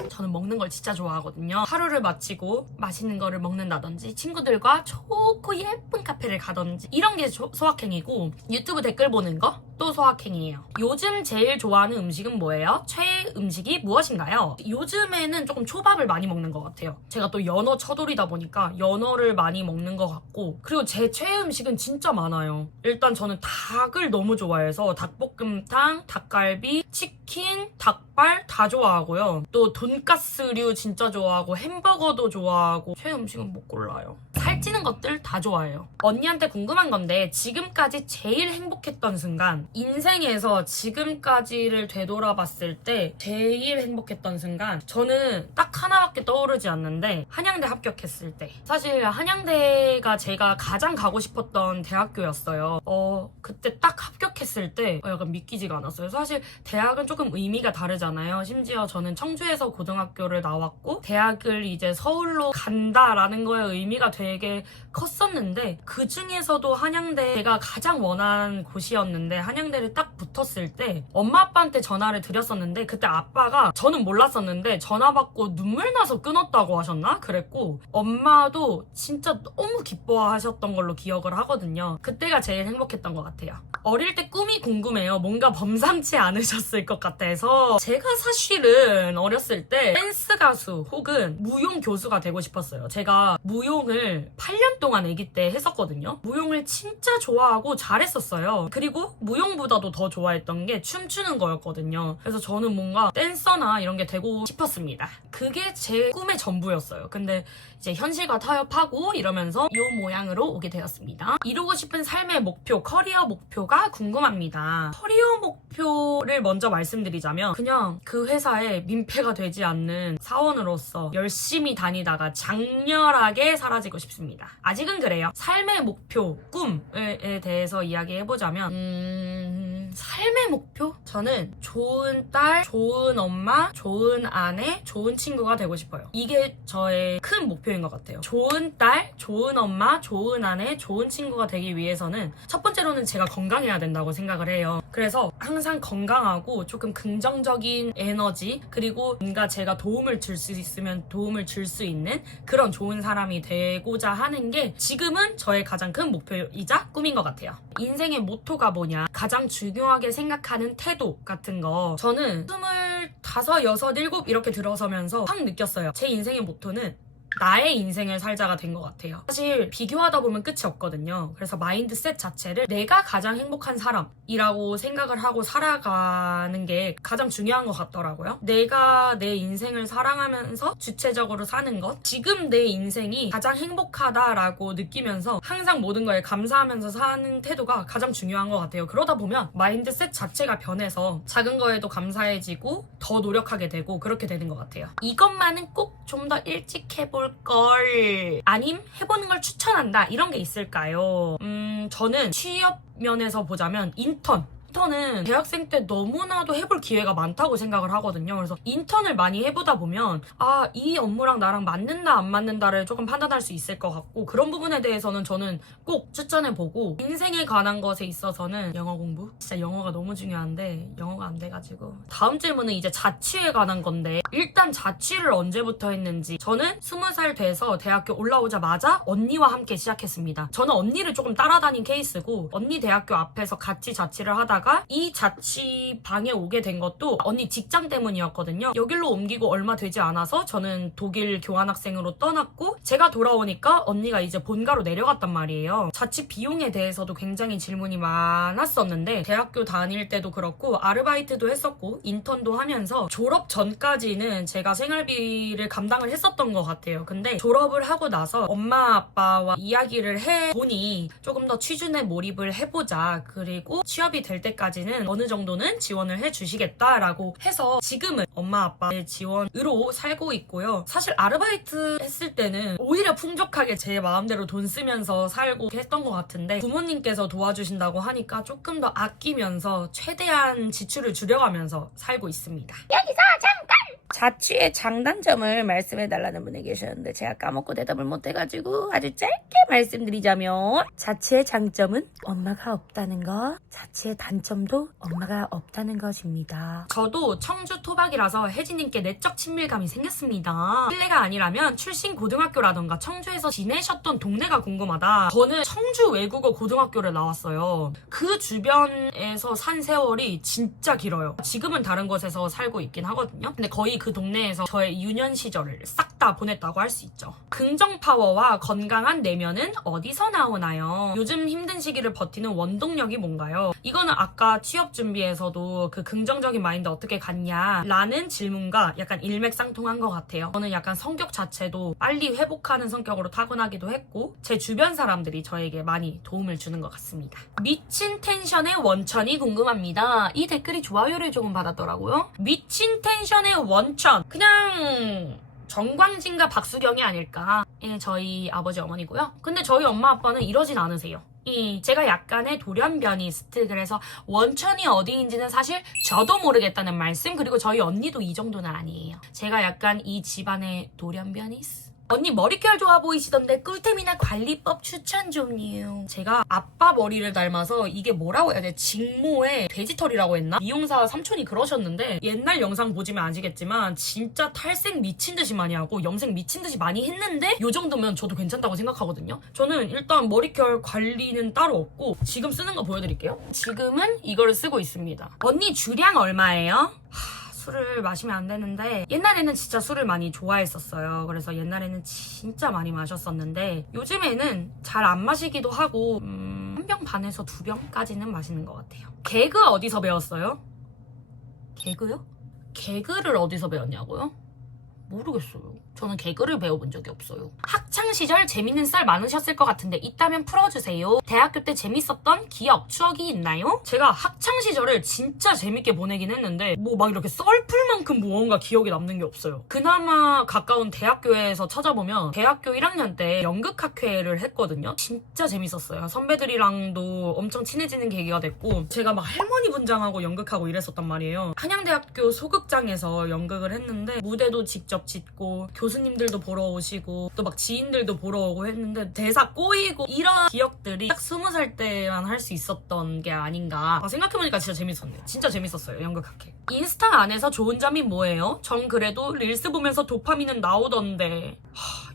저는 먹는 걸 진짜 좋아하거든요. 하루를 마치고 맛있는 거를 먹는다든지 친구들과 좋고 예쁜 카페를 가든지 이런 게 소확행이고 유튜브 댓글 보는 거 또 소확행이에요. 요즘 제일 좋아하는 음식은 뭐예요? 최애 음식이 무엇인가요? 요즘에는 조금 초밥을 많이 먹는 것 같아요. 제가 또 연어 처돌이다 보니까 연어를 많이 먹는 것 같고 그리고 제 최애 음식은 진짜 많아요. 일단 저는 닭을 너무 좋아해서 닭볶음탕, 닭갈비, 치킨, 닭발 다 좋아하고요. 또 돈가스류 진짜 좋아하고 햄버거도 좋아하고 최애 음식은 못 골라요. 살찌는 것들 다 좋아해요. 언니한테 궁금한 건데 지금까지 제일 행복했던 순간, 인생에서 지금까지를 되돌아봤을 때 제일 행복했던 순간, 저는 딱 하나밖에 떠오르지 않는데 한양대 합격했을 때. 사실 한양대가 제가 가장 가고 싶었던 대학교였어요. 그때 딱 합격했을 때 약간 믿기지가 않았어요. 사실 대학은 조금 의미가 다르잖아요. 심지어 저는 청주에서 고등학교를 나왔고 대학을 이제 서울로 간다라는 거에 의미가 되게 컸었는데 그 중에서도 한양대 제가 가장 원한 곳이었는데 한양대를 딱 붙었을 때 엄마 아빠한테 전화를 드렸었는데 그때 아빠가 저는 몰랐었는데 전화 받고 눈물 나서 끊었다고 하셨나? 그랬고 엄마도 진짜 너무 기뻐하셨던 걸로 기억을 하거든요. 그때가 제일 행복했던 것 같아요. 어릴 때 꿈이 궁금해요. 뭔가 범상치 않으셨을 것 같아서 제가 사실은 어렸을 때 댄스 가수 혹은 무용 교수가 되고 싶었어요. 제가 무용을 8년 동안 아기 때 했었거든요. 무용을 진짜 좋아하고 잘했었어요. 그리고 무용보다도 더 좋아했던 게 춤추는 거였거든요. 그래서 저는 뭔가 댄서나 이런 게 되고 싶었습니다. 그게 제 꿈의 전부였어요. 근데 이제 현실과 타협하고 이러면서 이 모양으로 오게 되었습니다. 이루고 싶은 삶의 목표, 커리어 목표가 궁금합니다. 커리어 목표를 먼저 말씀드리자면 그냥 그 회사에 민폐가 되지 않는 사원으로서 열심히 다니다가 장렬하게 사라지고 싶습니다. 아직은 그래요. 삶의 목표, 꿈에 대해서 이야기해보자면 삶의 목표? 저는 좋은 딸, 좋은 엄마, 좋은 아내, 좋은 친구가 되고 싶어요. 이게 저의 큰 목표인 것 같아요. 좋은 딸, 좋은 엄마, 좋은 아내, 좋은 친구가 되기 위해서는 첫 번째로는 제가 건강해야 된다고 생각을 해요. 그래서 항상 건강하고 조금 긍정적인 에너지 그리고 뭔가 제가 도움을 줄 수 있으면 도움을 줄 수 있는 그런 좋은 사람이 되고자 하는 게 지금은 저의 가장 큰 목표이자 꿈인 것 같아요. 인생의 모토가 뭐냐? 가장 중요한 중요하게 생각하는 태도 같은 거 저는 25, 6, 7 이렇게 들어서면서 확 느꼈어요. 제 인생의 모토는 나의 인생을 살자가 된 것 같아요. 사실 비교하다 보면 끝이 없거든요. 그래서 마인드셋 자체를 내가 가장 행복한 사람이라고 생각을 하고 살아가는 게 가장 중요한 것 같더라고요. 내가 내 인생을 사랑하면서 주체적으로 사는 것, 지금 내 인생이 가장 행복하다라고 느끼면서 항상 모든 거에 감사하면서 사는 태도가 가장 중요한 것 같아요. 그러다 보면 마인드셋 자체가 변해서 작은 거에도 감사해지고 더 노력하게 되고 그렇게 되는 것 같아요. 이것만은 꼭 좀 더 일찍 해볼 걸, 아님 해보는 걸 추천한다, 이런 게 있을까요? 저는 취업 면에서 보자면 인턴은 대학생 때 너무나도 해볼 기회가 많다고 생각을 하거든요. 그래서 인턴을 많이 해보다 보면 이 업무랑 나랑 맞는다 안 맞는다를 조금 판단할 수 있을 것 같고, 그런 부분에 대해서는 저는 꼭 추천해보고, 인생에 관한 것에 있어서는 영어 공부? 진짜 영어가 너무 중요한데 영어가 안 돼가지고. 다음 질문은 이제 자취에 관한 건데, 일단 자취를 언제부터 했는지, 저는 20살 돼서 대학교 올라오자마자 언니와 함께 시작했습니다. 저는 언니를 조금 따라다닌 케이스고, 언니 대학교 앞에서 같이 자취를 하다가 이 자취방에 오게 된 것도 언니 직장 때문이었거든요. 여기로 옮기고 얼마 되지 않아서 저는 독일 교환학생으로 떠났고, 제가 돌아오니까 언니가 이제 본가로 내려갔단 말이에요. 자취 비용에 대해서도 굉장히 질문이 많았었는데, 대학교 다닐 때도 그렇고 아르바이트도 했었고 인턴도 하면서 졸업 전까지는 제가 생활비를 감당을 했었던 것 같아요. 근데 졸업을 하고 나서 엄마 아빠와 이야기를 해보니 조금 더 취준에 몰입을 해보자, 그리고 취업이 될 때까지는 어느 정도는 지원을 해주시겠다라고 해서 지금은 엄마 아빠의 지원으로 살고 있고요. 사실 아르바이트 했을 때는 오히려 풍족하게 제 마음대로 돈 쓰면서 살고 했던 것 같은데, 부모님께서 도와주신다고 하니까 조금 더 아끼면서 최대한 지출을 줄여가면서 살고 있습니다. 여기서 잠깐! 자취의 장단점을 말씀해달라는 분이 계셨는데 제가 까먹고 대답을 못해가지고 아주 짧게 말씀드리자면, 자취의 장점은 엄마가 없다는 것, 자취의 단점도 엄마가 없다는 것입니다. 저도 청주 토박이라서 혜진님께 내적 친밀감이 생겼습니다. 실례가 아니라면 출신 고등학교라던가 청주에서 지내셨던 동네가 궁금하다. 저는 청주 외국어 고등학교를 나왔어요. 그 주변에서 산 세월이 진짜 길어요. 지금은 다른 곳에서 살고 있긴 하거든요. 근데 거의 그 동네에서 저의 유년 시절을 싹 다 보냈다고 할 수 있죠. 긍정 파워와 건강한 내면은 어디서 나오나요? 요즘 힘든 시기를 버티는 원동력이 뭔가요? 이거는 아까 취업 준비에서도 그 긍정적인 마인드 어떻게 갖냐 라는 질문과 약간 일맥상통한 것 같아요. 저는 약간 성격 자체도 빨리 회복하는 성격으로 타고나기도 했고, 제 주변 사람들이 저에게 많이 도움을 주는 것 같습니다. 미친 텐션의 원천이 궁금합니다. 이 댓글이 좋아요를 조금 받았더라고요. 미친 텐션의 원천, 그냥 정광진과 박수경이 아닐까. 예, 저희 아버지 어머니고요. 근데 저희 엄마 아빠는 이러진 않으세요. 제가 약간의 돌연변이스트, 그래서 원천이 어디인지는 사실 저도 모르겠다는 말씀. 그리고 저희 언니도 이 정도는 아니에요. 제가 약간 이 집안의 돌연변이스. 언니 머릿결 좋아 보이시던데 꿀템이나 관리법 추천 좀요. 제가 아빠 머리를 닮아서 이게 뭐라고 해야 돼? 직모에 돼지털이라고 했나? 미용사 삼촌이 그러셨는데, 옛날 영상 보시면 아시겠지만 진짜 탈색 미친듯이 많이 하고 염색 미친듯이 많이 했는데 요 정도면 저도 괜찮다고 생각하거든요. 저는 일단 머릿결 관리는 따로 없고, 지금 쓰는 거 보여드릴게요. 지금은 이거를 쓰고 있습니다. 언니 주량 얼마예요? 술을 마시면 안 되는데, 옛날에는 진짜 술을 많이 좋아했었어요. 그래서 옛날에는 진짜 많이 마셨었는데 요즘에는 잘 안 마시기도 하고, 1병 반에서 2병까지는 마시는 것 같아요. 개그 어디서 배웠어요? 개그요? 개그를 어디서 배웠냐고요? 모르겠어요. 저는 개그를 배워본 적이 없어요. 학창시절 재밌는 썰 많으셨을 것 같은데 있다면 풀어주세요. 대학교 때 재밌었던 기억, 추억이 있나요? 제가 학창시절을 진짜 재밌게 보내긴 했는데 뭐 막 이렇게 썰풀만큼 무언가 기억에 남는 게 없어요. 그나마 가까운 대학교에서 찾아보면 대학교 1학년 때 연극학회를 했거든요. 진짜 재밌었어요. 선배들이랑도 엄청 친해지는 계기가 됐고, 제가 막 할머니 분장하고 연극하고 이랬었단 말이에요. 한양대학교 소극장에서 연극을 했는데 무대도 직접 짓고 교수님들도 보러 오시고 또 막 지인들도 보러 오고 했는데 대사 꼬이고 이런 기억들이 딱 20살 때만 할 수 있었던 게 아닌가. 생각해보니까 진짜 재밌었네. 진짜 재밌었어요, 연극학회. 인스타 안에서 좋은 점이 뭐예요? 전 그래도 릴스 보면서 도파민은 나오던데.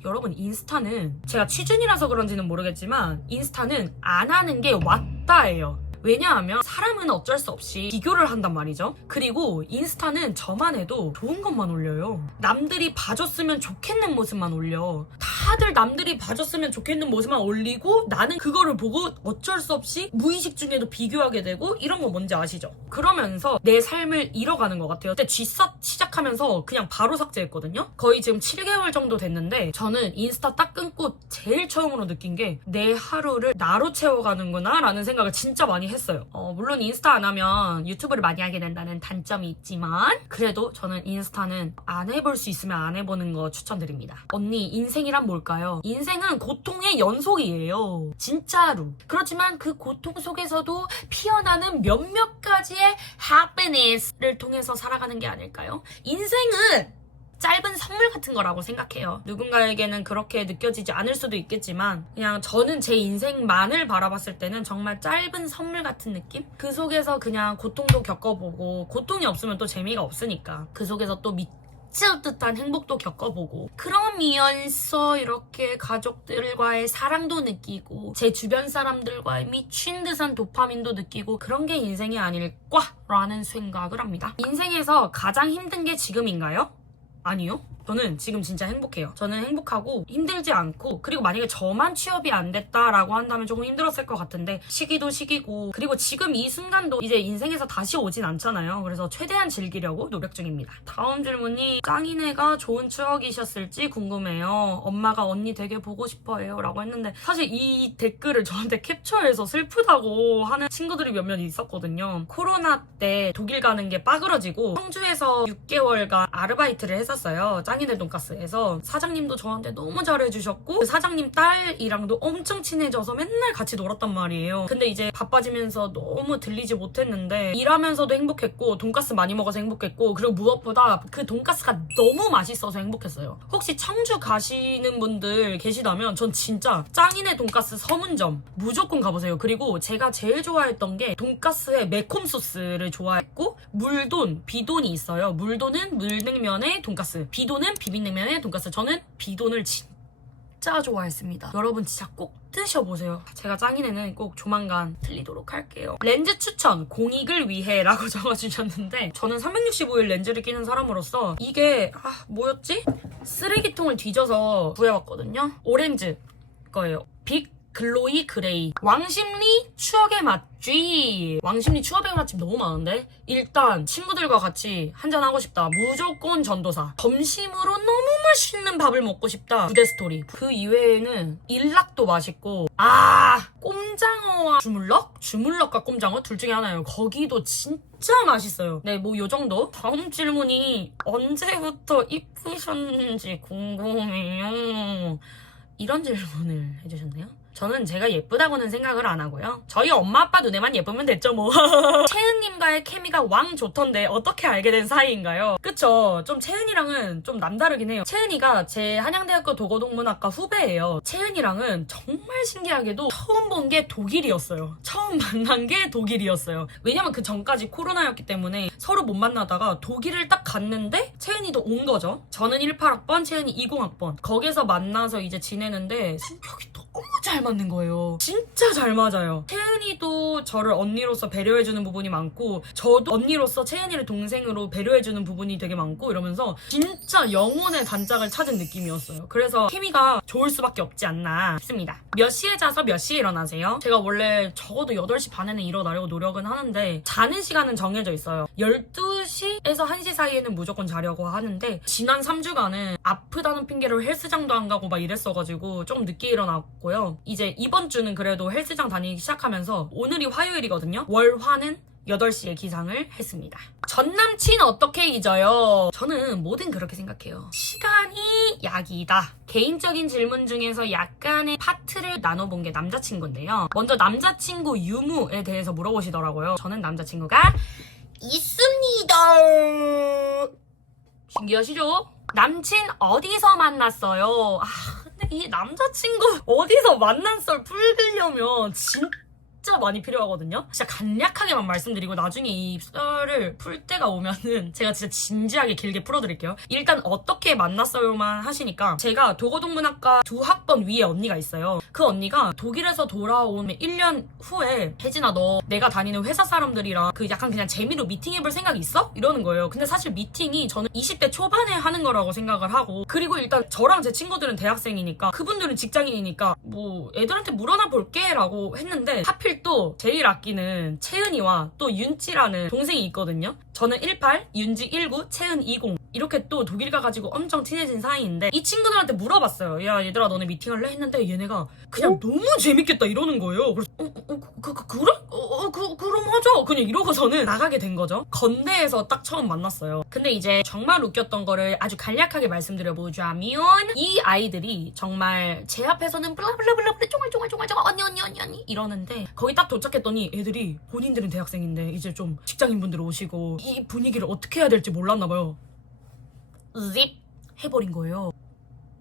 여러분, 인스타는 제가 취준이라서 그런지는 모르겠지만 인스타는 안 하는 게 왔다예요. 왜냐하면 사람은 어쩔 수 없이 비교를 한단 말이죠. 그리고 인스타는 저만 해도 좋은 것만 올려요. 남들이 봐줬으면 좋겠는 모습만 올려. 다들 남들이 봐줬으면 좋겠는 모습만 올리고 나는 그거를 보고 어쩔 수 없이 무의식 중에도 비교하게 되고 이런 거 뭔지 아시죠? 그러면서 내 삶을 잃어가는 것 같아요. 그때 G사 시작하면서 그냥 바로 삭제했거든요. 거의 지금 7개월 정도 됐는데 저는 인스타 딱 끊고 제일 처음으로 느낀 게 내 하루를 나로 채워가는구나 라는 생각을 진짜 많이 했어요. 물론 인스타 안 하면 유튜브를 많이 하게 된다는 단점이 있지만 그래도 저는 인스타는 안 해볼 수 있으면 안 해보는 거 추천드립니다. 언니, 인생이란 뭘까요? 인생은 고통의 연속이에요. 진짜로. 그렇지만 그 고통 속에서도 피어나는 몇몇 가지의 happiness를 통해서 살아가는 게 아닐까요? 인생은 짧은 선물 같은 거라고 생각해요. 누군가에게는 그렇게 느껴지지 않을 수도 있겠지만 그냥 저는 제 인생만을 바라봤을 때는 정말 짧은 선물 같은 느낌? 그 속에서 그냥 고통도 겪어보고 고통이 없으면 또 재미가 없으니까 그 속에서 또 미칠 듯한 행복도 겪어보고 그러면서 이렇게 가족들과의 사랑도 느끼고 제 주변 사람들과의 미친 듯한 도파민도 느끼고 그런 게 인생이 아닐까라는 생각을 합니다. 인생에서 가장 힘든 게 지금인가요? 아니요. 저는 지금 진짜 행복해요. 저는 행복하고 힘들지 않고 그리고 만약에 저만 취업이 안 됐다라고 한다면 조금 힘들었을 것 같은데 시기도 시기고 그리고 지금 이 순간도 이제 인생에서 다시 오진 않잖아요. 그래서 최대한 즐기려고 노력 중입니다. 다음 질문이 짱이네가 좋은 추억이셨을지 궁금해요. 엄마가 언니 되게 보고 싶어해요 라고 했는데 사실 이 댓글을 저한테 캡처해서 슬프다고 하는 친구들이 몇몇 있었거든요. 코로나 때 독일 가는 게 빠그러지고 청주에서 6개월간 아르바이트를 했었어요. 짱이네 돈가스에서 사장님도 저한테 너무 잘해주셨고 그 사장님 딸이랑도 엄청 친해져서 맨날 같이 놀았단 말이에요. 근데 이제 바빠지면서 너무 들리지 못했는데 일하면서도 행복했고 돈가스 많이 먹어서 행복했고 그리고 무엇보다 그 돈가스가 너무 맛있어서 행복했어요. 혹시 청주 가시는 분들 계시다면 전 진짜 짱이네 돈가스 서문점 무조건 가보세요. 그리고 제가 제일 좋아했던 게 돈가스에 매콤 소스를 좋아했고 물돈, 비돈이 있어요. 물돈은 물냉면에 돈가스, 비돈은 비빔냉면에 돈가스. 저는 비돈을 진짜 좋아했습니다. 여러분 진짜 꼭 드셔보세요. 제가 짱이네는 꼭 조만간 들리도록 할게요. 렌즈 추천, 공익을 위해 라고 적어주셨는데 저는 365일 렌즈를 끼는 사람으로서 이게 뭐였지? 쓰레기통을 뒤져서 구해왔거든요. 오렌즈 거예요. 빅 글로이 그레이. 왕십리 추억의 맛집. 왕십리 추억의 맛집 너무 많은데? 일단 친구들과 같이 한잔하고 싶다. 무조건 전도사. 점심으로 너무 맛있는 밥을 먹고 싶다. 부대스토리. 그 이외에는 일락도 맛있고 꼼장어와 주물럭? 주물럭과 꼼장어? 둘 중에 하나예요. 거기도 진짜 맛있어요. 네, 뭐 요 정도. 다음 질문이 언제부터 이쁘셨는지 궁금해요. 이런 질문을 해주셨네요. 저는 제가 예쁘다고는 생각을 안 하고요. 저희 엄마 아빠 눈에만 예쁘면 됐죠 뭐. 채은님과의 케미가 왕 좋던데 어떻게 알게 된 사이인가요? 그쵸? 좀 채은이랑은 좀 남다르긴 해요. 채은이가 제 한양대학교 도고동문학과 후배예요. 채은이랑은 정말 신기하게도 처음 본 게 독일이었어요. 처음 만난 게 독일이었어요. 왜냐면 그 전까지 코로나였기 때문에 서로 못 만나다가 독일을 딱 갔는데 채은이도 온 거죠. 저는 18학번, 채은이 20학번. 거기서 만나서 이제 지내는데 성격이 너무 잘 맞는 거예요. 진짜 잘 맞아요. 채은이도 저를 언니로서 배려해주는 부분이 많고 저도 언니로서 채은이를 동생으로 배려해주는 부분이 되게 많고 이러면서 진짜 영혼의 단짝을 찾은 느낌이었어요. 그래서 케미가 좋을 수밖에 없지 않나 싶습니다. 몇 시에 자서 몇 시에 일어나세요? 제가 원래 적어도 8시 반에는 일어나려고 노력은 하는데 자는 시간은 정해져 있어요. 12시에서 1시 사이에는 무조건 자려고 하는데 지난 3주간은 아프다는 핑계로 헬스장도 안 가고 막 이랬어가지고 조금 늦게 일어났고요. 이제 이번 주는 그래도 헬스장 다니기 시작하면서 오늘이 화요일이거든요. 월화는 8시에 기상을 했습니다. 전 남친 어떻게 잊어요? 저는 뭐든 그렇게 생각해요. 시간이 약이다. 개인적인 질문 중에서 약간의 파트를 나눠본 게 남자친구인데요. 먼저 남자친구 유무에 대해서 물어보시더라고요. 저는 남자친구가 있습니다. 신기하시죠? 남친 어디서 만났어요? 근데 이 남자친구 어디서 만난 썰 풀려면 진짜 진짜 많이 필요하거든요. 진짜 간략하게만 말씀드리고 나중에 이 썰을 풀 때가 오면은 제가 진짜 진지하게 길게 풀어드릴게요. 일단 어떻게 만났어요만 하시니까 제가 도고동문학과 2학번 위에 언니가 있어요. 그 언니가 독일에서 돌아온 1년 후에 혜진아 너 내가 다니는 회사 사람들이랑 그 약간 그냥 재미로 미팅해볼 생각 있어? 이러는 거예요. 근데 사실 미팅이 저는 20대 초반에 하는 거라고 생각을 하고 그리고 일단 저랑 제 친구들은 대학생이니까 그분들은 직장인이니까 뭐 애들한테 물어나 볼게 라고 했는데 하필 또 제일 아끼는 채은이와 또 윤지라는 동생이 있거든요. 저는 18, 윤지 19, 채은 20 이렇게 또 독일 가가지고 엄청 친해진 사이인데 이 친구들한테 물어봤어요. 야 얘들아 너네 미팅할래? 했는데 얘네가 그냥 너무 재밌겠다 이러는 거예요. 그래서 그래? 그럼 하자. 그냥 이러고서는 나가게 된 거죠. 건대에서 딱 처음 만났어요. 근데 이제 정말 웃겼던 거를 아주 간략하게 말씀드려보자면 이 아이들이 정말 제 앞에서는 블라블라블라블라 쫑알쫑알쫑알 언니 이러는데 거기 딱 도착했더니 애들이 본인들은 대학생인데 이제 좀 직장인분들 오시고 이 분위기를 어떻게 해야 될지 몰랐나 봐요. 집 해버린 거예요.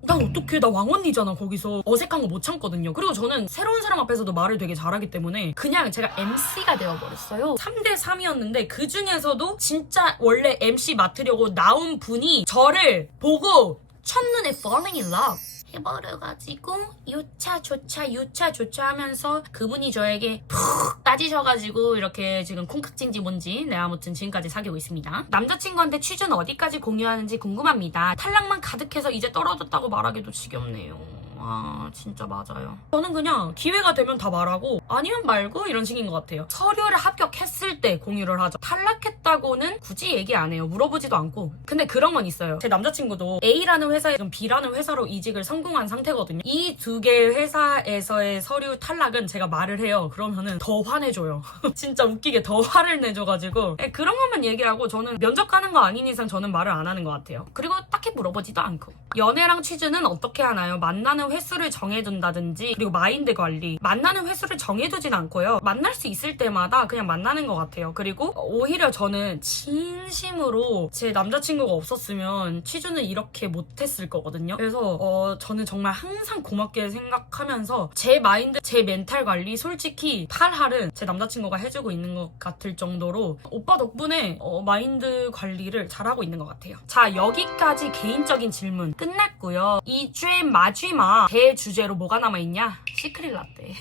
난 어떡해, 나 왕언니잖아. 거기서 어색한 거 못 참거든요. 그리고 저는 새로운 사람 앞에서도 말을 되게 잘하기 때문에 그냥 제가 MC가 되어버렸어요. 3대3이었는데 그 중에서도 진짜 원래 MC 맡으려고 나온 분이 저를 보고 첫눈에 falling in love 해버려가지고 유차조차 하면서 그분이 저에게 푹 따지셔가지고 이렇게 지금 콩깍지인지 뭔지 네 아무튼 지금까지 사귀고 있습니다. 남자친구한테 취준 어디까지 공유하는지 궁금합니다. 탈락만 가득해서 이제 떨어졌다고 말하기도 지겹네요. 아 진짜 맞아요. 저는 그냥 기회가 되면 다 말하고 아니면 말고 이런 식인 것 같아요. 서류를 합격했을 때 공유를 하죠. 탈락했다고는 굳이 얘기 안 해요. 물어보지도 않고. 근데 그런 건 있어요. 제 남자친구도 A라는 회사에 지금 B라는 회사로 이직을 성공한 상태거든요. 이 두 개의 회사에서의 서류 탈락은 제가 말을 해요. 그러면은 더 화내줘요. 진짜 웃기게 더 화를 내줘가지고 그런 것만 얘기하고 저는 면접 가는 거 아닌 이상 저는 말을 안 하는 것 같아요. 그리고 딱히 물어보지도 않고. 연애랑 취준은 어떻게 하나요? 만나는 횟수를 정해둔다든지 그리고 마인드 관리 만나는 횟수를 정해두진 않고요. 만날 수 있을 때마다 그냥 만나는 것 같아요. 그리고 오히려 저는 진심으로 제 남자친구가 없었으면 취준을 이렇게 못했을 거거든요. 그래서 저는 정말 항상 고맙게 생각하면서 제 마인드, 제 멘탈 관리 솔직히 8할은 제 남자친구가 해주고 있는 것 같을 정도로 오빠 덕분에 마인드 관리를 잘하고 있는 것 같아요. 자 여기까지 개인적인 질문 끝났고요. 2주의 마지막 대주제로 뭐가 남아있냐? 시크릿 라떼.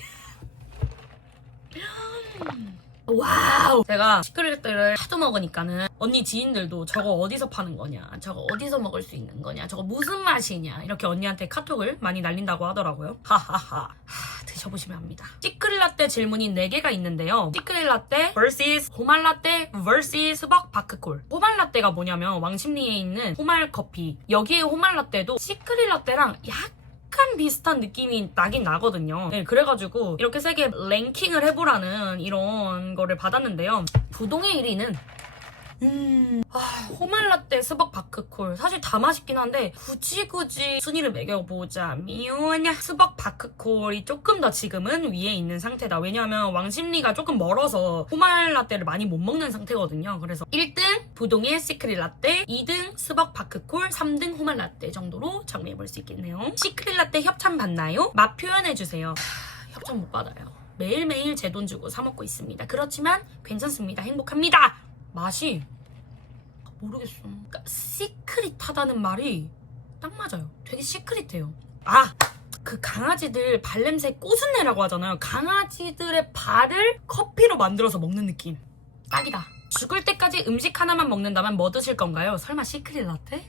와우! 제가 시크릿 라떼를 하도 먹으니까는 언니 지인들도 저거 어디서 파는 거냐, 저거 어디서 먹을 수 있는 거냐, 저거 무슨 맛이냐 이렇게 언니한테 카톡을 많이 날린다고 하더라고요. 하하하. 드셔보시면 합니다. 시크릿 라떼 질문이 4개가 있는데요. 시크릿 라떼 vs 호말 라떼 vs 수박 바크콜. 호말 라떼가 뭐냐면 왕십리에 있는 호말 커피. 여기에 호말 라떼도 시크릿 라떼랑 약간 비슷한 느낌이 나긴 나거든요. 네, 그래가지고 이렇게 3개 랭킹을 해보라는 이런 거를 받았는데요. 부동의 1위는 호말라떼, 스벅 바크콜 사실 다 맛있긴 한데 굳이 순위를 매겨보자면 스벅 바크콜이 조금 더 지금은 위에 있는 상태다. 왜냐하면 왕십리가 조금 멀어서 호말라떼를 많이 못 먹는 상태거든요. 그래서 1등 부동의 시크릿 라떼, 2등 스벅 바크콜, 3등 호말라떼 정도로 정리해볼 수 있겠네요. 시크릿 라떼 협찬 받나요? 맛 표현해주세요. 협찬 못 받아요. 매일매일 제 돈 주고 사 먹고 있습니다. 그렇지만 괜찮습니다. 행복합니다. 맛이 모르겠어. 그러니까 시크릿하다는 말이 딱 맞아요. 되게 시크릿해요. 그 강아지들 발냄새 꼬순내라고 하잖아요. 강아지들의 발을 커피로 만들어서 먹는 느낌. 딱이다. 죽을 때까지 음식 하나만 먹는다면 뭐 드실 건가요? 설마 시크릿 라떼?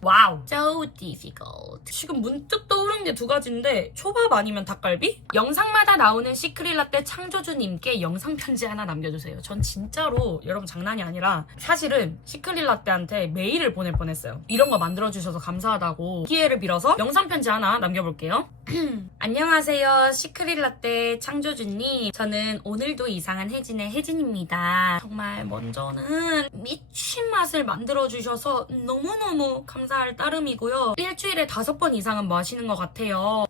와우. So difficult. 지금 문득 떠오른 게 2가지인데 초밥 아니면 닭갈비? 영상마다 나오는 시크릿 라떼 창조주님께 영상 편지 하나 남겨주세요. 전 진짜로 여러분 장난이 아니라 사실은 시크릿 라떼한테 메일을 보낼 뻔했어요. 이런 거 만들어주셔서 감사하다고. 기회를 빌어서 영상 편지 하나 남겨볼게요. 안녕하세요. 시크릿 라떼 창조주님. 저는 오늘도 이상한 혜진의 혜진입니다. 정말 먼저는 미친 맛을 만들어주셔서 너무너무 감사할 따름이고요. 일주일에 5번 이상은 마시는 것 같아요.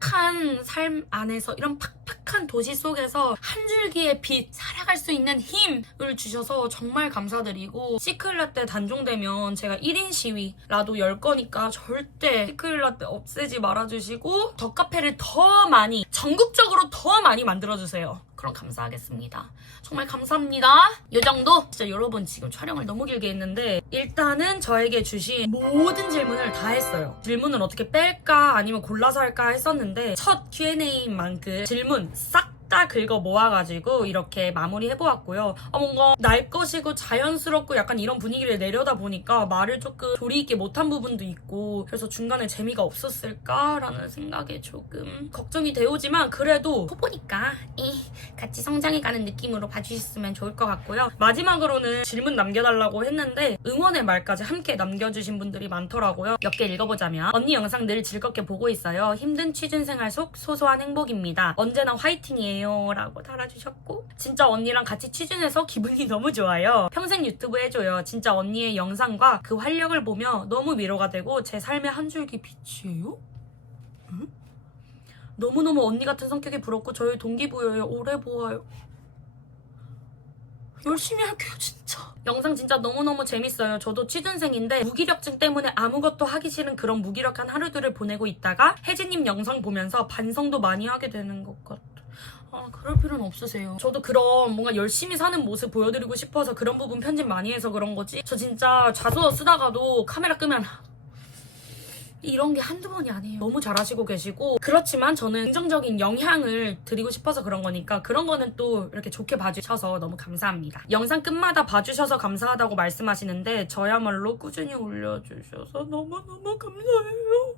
팍팍한 삶 안에서 이런 팍팍한 촉박한 도시 속에서 한 줄기의 빛, 살아갈 수 있는 힘을 주셔서 정말 감사드리고, 시크릿라떼 단종되면 제가 1인 시위라도 열 거니까 절대 시크릿라떼 없애지 말아주시고 덕카페를 더 많이, 전국적으로 더 많이 만들어주세요. 그럼 감사하겠습니다. 정말 감사합니다. 이 정도? 진짜 여러분 지금 촬영을 너무 길게 했는데 일단은 저에게 주신 모든 질문을 다 했어요. 질문을 어떻게 뺄까 아니면 골라서 할까 했었는데 첫 Q&A인 만큼 질문 싹 다 긁어 모아가지고 이렇게 마무리해보았고요. 뭔가 날 것이고 자연스럽고 약간 이런 분위기를 내려다 보니까 말을 조금 조리 있게 못한 부분도 있고 그래서 중간에 재미가 없었을까라는 생각에 조금 걱정이 되오지만 그래도 초보니까 같이 성장해가는 느낌으로 봐주셨으면 좋을 것 같고요. 마지막으로는 질문 남겨달라고 했는데 응원의 말까지 함께 남겨주신 분들이 많더라고요. 몇 개 읽어보자면 언니 영상 늘 즐겁게 보고 있어요. 힘든 취준생활 속 소소한 행복입니다. 언제나 화이팅이에요. 라고 달아주셨고 진짜 언니랑 같이 취준해서 기분이 너무 좋아요. 평생 유튜브 해줘요. 진짜 언니의 영상과 그 활력을 보며 너무 위로가 되고 제 삶의 한 줄기 빛이에요? 응? 너무너무 언니 같은 성격이 부럽고 저의 동기부여에 오래 보아요. 열심히 할게요 진짜. 영상 진짜 너무너무 재밌어요. 저도 취준생인데 무기력증 때문에 아무것도 하기 싫은 그런 무기력한 하루들을 보내고 있다가 혜진님 영상 보면서 반성도 많이 하게 되는 것 같아요. 그럴 필요는 없으세요. 저도 그런 뭔가 열심히 사는 모습 보여드리고 싶어서 그런 부분 편집 많이 해서 그런 거지. 저 진짜 자소서 쓰다가도 카메라 끄면 이런 게 한두 번이 아니에요. 너무 잘하시고 계시고 그렇지만 저는 긍정적인 영향을 드리고 싶어서 그런 거니까 그런 거는 또 이렇게 좋게 봐주셔서 너무 감사합니다. 영상 끝마다 봐주셔서 감사하다고 말씀하시는데 저야말로 꾸준히 올려주셔서 너무너무 감사해요.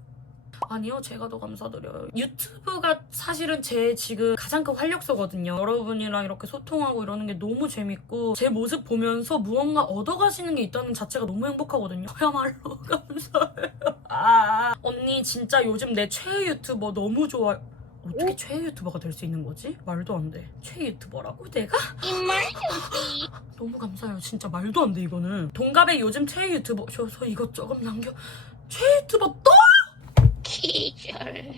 아니요, 제가 더 감사드려요. 유튜브가 사실은 제 지금 가장 큰 활력소거든요. 여러분이랑 이렇게 소통하고 이러는 게 너무 재밌고 제 모습 보면서 무언가 얻어가시는 게 있다는 자체가 너무 행복하거든요. 저야말로 감사해요. 언니 진짜 요즘 내 최애 유튜버 너무 좋아요. 어떻게 최애 유튜버가 될 수 있는 거지? 말도 안 돼. 최애 유튜버라고? 내가? 너무 감사해요. 진짜 말도 안 돼 이거는. 동갑의 요즘 최애 유튜버 저 이것 조금 남겨. 최애 유튜버 또? 기절.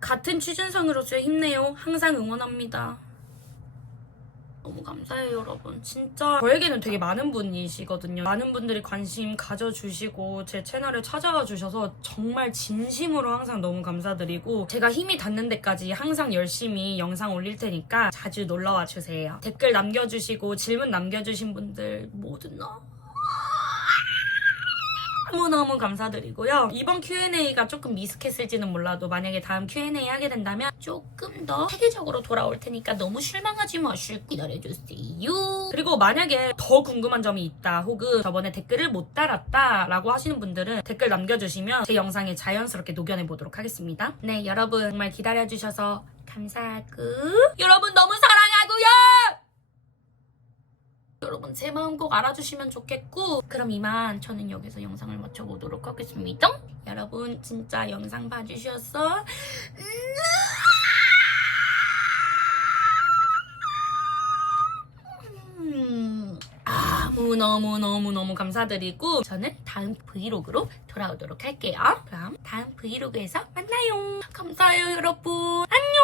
같은 취준생으로서 힘내요. 항상 응원합니다. 너무 감사해요 여러분. 진짜 저에게는 되게 많은 분이시거든요. 많은 분들이 관심 가져주시고 제 채널을 찾아와 주셔서 정말 진심으로 항상 너무 감사드리고 제가 힘이 닿는 데까지 항상 열심히 영상 올릴 테니까 자주 놀러와 주세요. 댓글 남겨주시고 질문 남겨주신 분들 모두 너무너무 감사드리고요. 이번 Q&A가 조금 미숙했을지는 몰라도 만약에 다음 Q&A 하게 된다면 조금 더 체계적으로 돌아올 테니까 너무 실망하지 마시고 기다려주세요. 그리고 만약에 더 궁금한 점이 있다 혹은 저번에 댓글을 못 달았다 라고 하시는 분들은 댓글 남겨주시면 제 영상에 자연스럽게 녹여내보도록 하겠습니다. 네, 여러분 정말 기다려주셔서 감사하고 여러분 너무 사랑하고요. 여러분 제 마음 꼭 알아주시면 좋겠고 그럼 이만 저는 여기서 영상을 마쳐보도록 하겠습니다. 여러분 진짜 영상 봐주셔서 너무 감사드리고 저는 다음 브이로그로 돌아오도록 할게요. 그럼 다음 브이로그에서 만나요. 감사해요 여러분. 안녕.